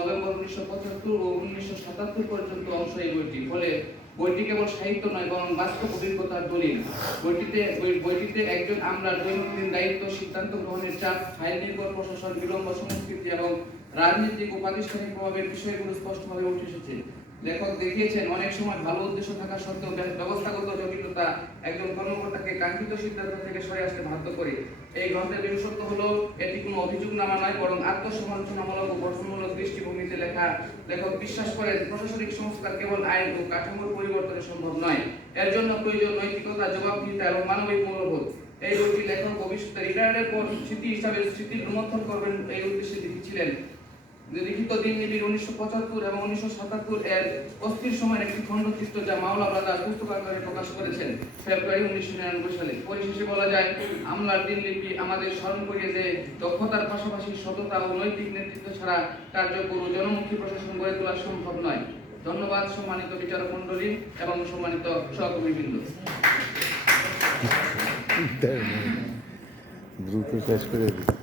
November 1975 ও 1977 পর্যন্ত অংশ এই বইটি। ফলে বইটি কেবল সাহিত্য নয় বরং বাস্তব অভিজ্ঞতার দলিল। বইটিতে একজন আমলার দৈনন্দিন দায়িত্ব, সিদ্ধান্ত গ্রহণের চাপ, ফাইল নির্ভর প্রশাসন, বিলম্ব সংস্কৃতি এবং রাজনৈতিক ও প্রাতিষ্ঠানিক প্রভাবের বিষয়গুলো স্পষ্টভাবে উঠে এসেছে। লেখক দেখিয়েছেন অনেক সময় ভালো উদ্দেশ্য থাকা সত্ত্বেও ব্যবস্থাগত জটিলতা একজন কর্মকর্তাকে কাঙ্ক্ষিত সিদ্ধান্ত থেকে সরে আসতে বাধ্য করে। এই গ্রন্থের বিশেষত্ব হলো এটি কোনো অভিযোগনামা নয় বরং আত্মসমালোচনামূলক ও গঠনমূলক দৃষ্টিভঙ্গিতে লেখা। লেখক বিশ্বাস করেন প্রশাসনিক সংস্কার কেবল আইন ও কাঠামোর পরিবর্তনে সম্ভব নয়, এর জন্য প্রয়োজন নৈতিকতা, জবাবদিহিতা এবং মানবিক মূল্যবোধ। এই বইটি লেখক ভবিষ্যতে রিটায়ার্ডের পর স্মৃতির রোমন্থন করবেন এই উদ্দেশ্যে লিখেছিলেন। লিখিত দিনলিপি 1975 এবং 1977 এর অস্থির সময়ের একটি খণ্ডচিত্র যা মাওলা ব্রাদার্স পুস্তকাকারে প্রকাশ করেছেন ফেব্রুয়ারি 1999 সালে। পরিশেষে বলা যায়, আমলার দিনলিপি আমাদের স্মরণ করিয়ে দেয় দক্ষতার পাশাপাশি সততা ও নৈতিক নেতৃত্ব ছাড়া কার্যকর ও জনমুখী প্রশাসন গড়ে তোলা সম্ভব নয়। ধন্যবাদ সম্মানিত বিচারক মণ্ডলী এবং সম্মানিত সহকর্মীবৃন্দ। দ্রুত শেষ করে দিই।